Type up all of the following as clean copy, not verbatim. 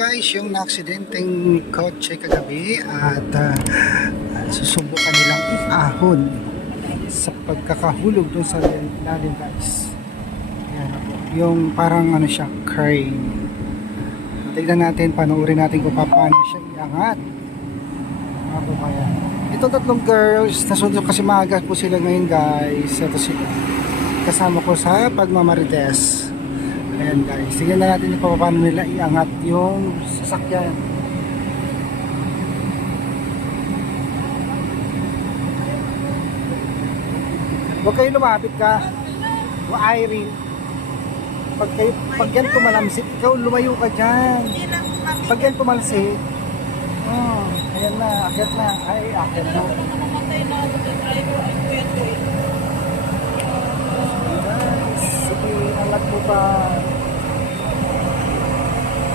guys, yung na-aksidenteng kotse kagabi at susubukan nilang ahon sa pagkakahulog dun sa lalim guys. Ayan po. Yung parang ano siya, crane. Tignan natin, panoorin natin kung paano siya iangat. Mga babayan. Ito tatlong girls, nasunod kasi maaga po sila ngayon guys. Ito sila. Kasama ko sa pagmamarites. Ayan guys, tignan na natin kung paano nila iangat yung sasakyan. Huwag kayo lumapit ka. O Irene. Pag yan tumalamsik, ikaw lumayo ka dyan. Pag yan tumalsik, oh, ayan na, akyat na. Ay, akyat na. Guys, sige, angat mo pa.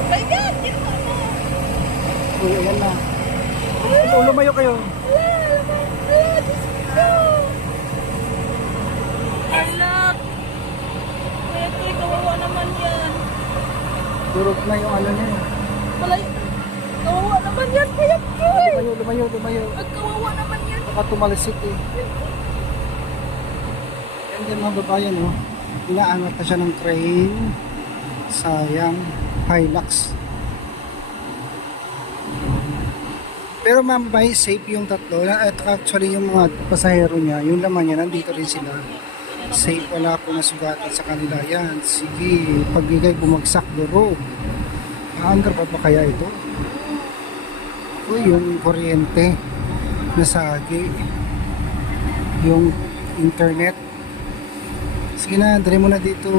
My God! Ginawa mo! Uy, ayan na. Ito, lumayo kayo. Alak! Kaya ito'y kawawa naman yan. Durog na yung ano niya. Malay, kawawa naman yan, Kuya Poy! Lumayo. Ang kawawa naman yan. Baka tumalisik eh. Yan din mga babayan oh. Inaangat na siya ng crane. Sayang. Hilux. Pero ma'am, safe yung tatlo. At actually yung mga pasahero niya, yung laman niya, nandito rin sila. Safe, wala po nasugatan sa kanila. Yan, sige. Pagbigay bumagsak, durog. Aandar pa ba kaya ito? Uy, yung kuryente. Nasagi. Yung internet. Sige na, dali mo na dito.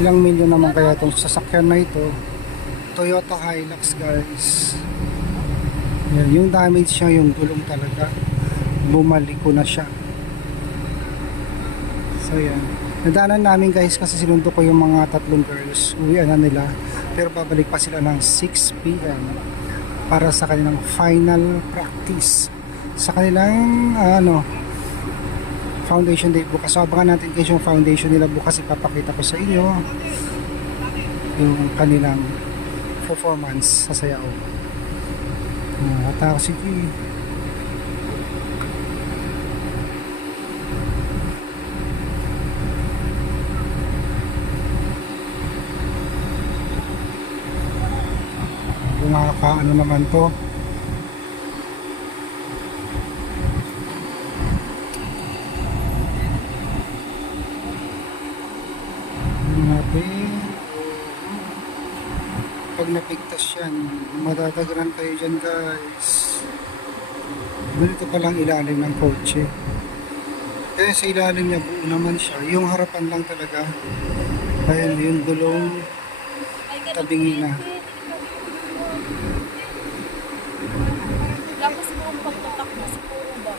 Ilang milyon naman kaya itong sasakyan na ito. Toyota Hilux guys. Yan, yung damage siya, yung gulong talaga bumaliko na siya. So yan, nadaanan namin guys kasi sinundo ko yung mga tatlong girls. Uwian na nila, pero babalik pa sila ng 6 PM para sa kanilang final practice sa kanilang foundation day bukas. So abangan natin guys yung foundation nila bukas. Ipapakita ko sa inyo yung kanilang performance sa sayaw. At sige, ano naman to. Pag napigtas yan, madadagaran kayo dyan guys. Ganito palang ilalim ng kotse. Kaya sa ilalim niya buo naman siya. Yung harapan lang talaga. Ayan yung gulong tabingi na. Tapos mo ang pagtatakbo sa puro ba?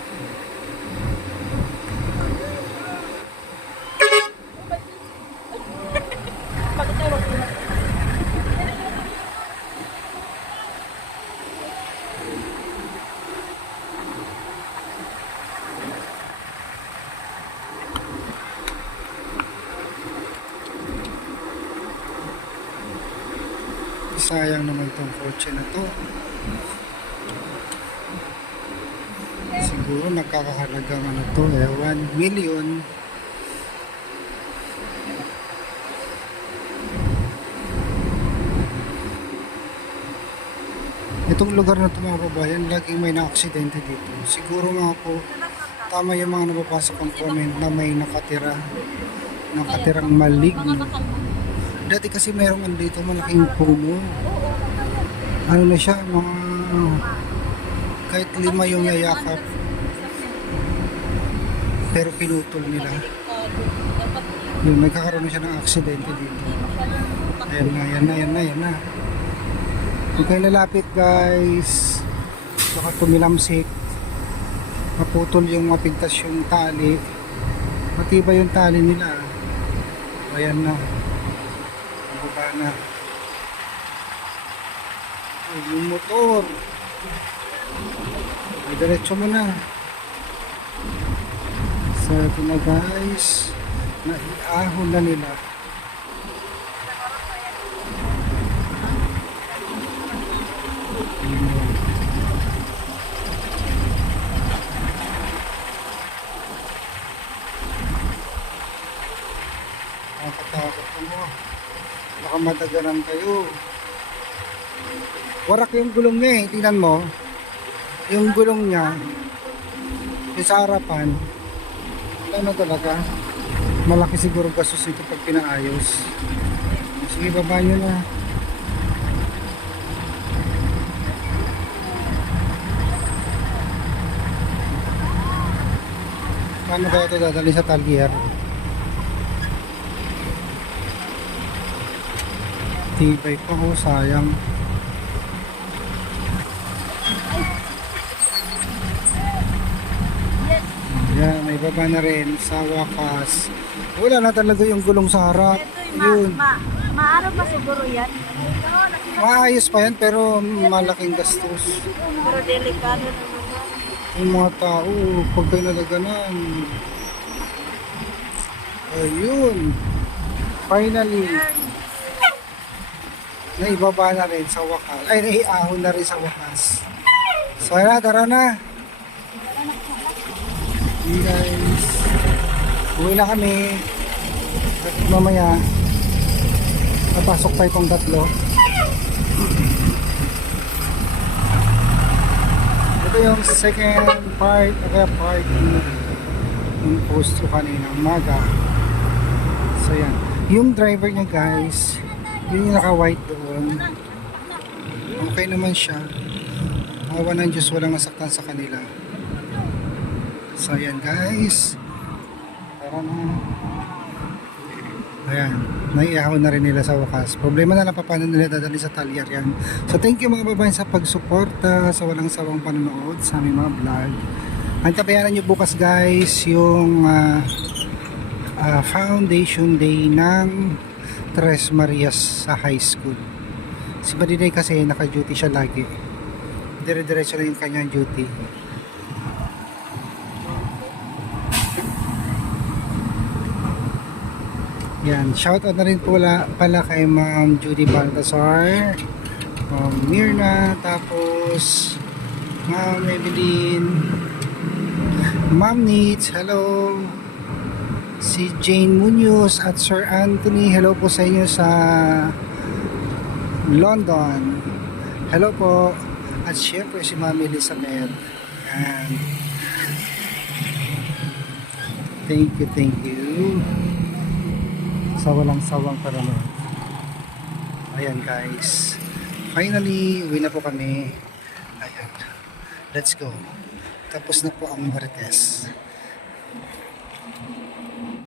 Bakit tayo wag na? Sayang naman tong kotse na to. Siguro nagkakahalaga to 1 million. Itong lugar na ito mga kababayan, laging may na-aksidente dito. Siguro nga po tama yung mga nababasa kong comment na may nakatirang maligno. Dati kasi mayroong andito malaking puno. Ano na siya, mga kahit 5 yung yayakap. Pero pinutol nila. Yung nagkakaroon na siya ng aksidente dito. Ayan na. Huwag kayo lalapit guys. Baka tumilamsik. Maputol yung mapigtas yung tali. Matibay yung tali nila. Ayan na. Baba na. Yung motor. Ay, diretso mo na. So ito na guys, naiahon na nila. Nakakatakot mo. Baka madaganan kayo. Warak yung gulong niya eh. Tingnan mo. Yung gulong niya. Yung sa harapan. Wala na talaga. Malaki siguro gastos ito pag pinaayos. Sige, baba nyo na. Paano kaya ito dadali sa talyer? Tibay pa ko, sayang. Yan, may baba na rin sa wakas. Wala na talaga yung gulong sa harap. Ito Yun. maaraw pa siguro yan. Maayos pa yan pero malaking gastos. Pero delikado naman. Yung mga tao, pag kayo nalaganan. Ayun. Finally. Naibaba na rin sa wakas. Ay, naiahon na rin sa wakas. So, tara na. Hey guys. Uwi na kami. At mamaya, napasok pa itong tatlo. Ito yung second part, kaya part yung post ko kaninang umaga. So yan. Yung driver niya guys, yun yung naka-white doon. Okay naman siya. Awa ng Diyos, walang nasaktan sa kanila. So yan guys. Tara na. Ayan, naiahon na rin nila sa wakas. Problema na lang pa paano nila dadali sa talyer yan. So thank you mga babae sa pagsuporta sa walang sawang panonood sa aming mga vlog. Antabayanan nyo bukas guys yung foundation day ng Tres Marias sa high school. Si Badiday kasi naka-duty siya lagi. Dire-diretso na yung kanyang duty. Yan, shoutout na rin pala kay Ma'am Judy Baltasar, Ma'am Mirna, tapos Ma'am Evelyn, Ma'am Needs, hello, si Jane Munoz at Sir Anthony, hello po sa inyo sa London, hello po, at syempre si Ma'am Elizabeth. Yan. Thank you sa walang sawang paranood. Ayan guys, finally uwi na po kami. Ayan, let's go. Tapos na po ang Marites.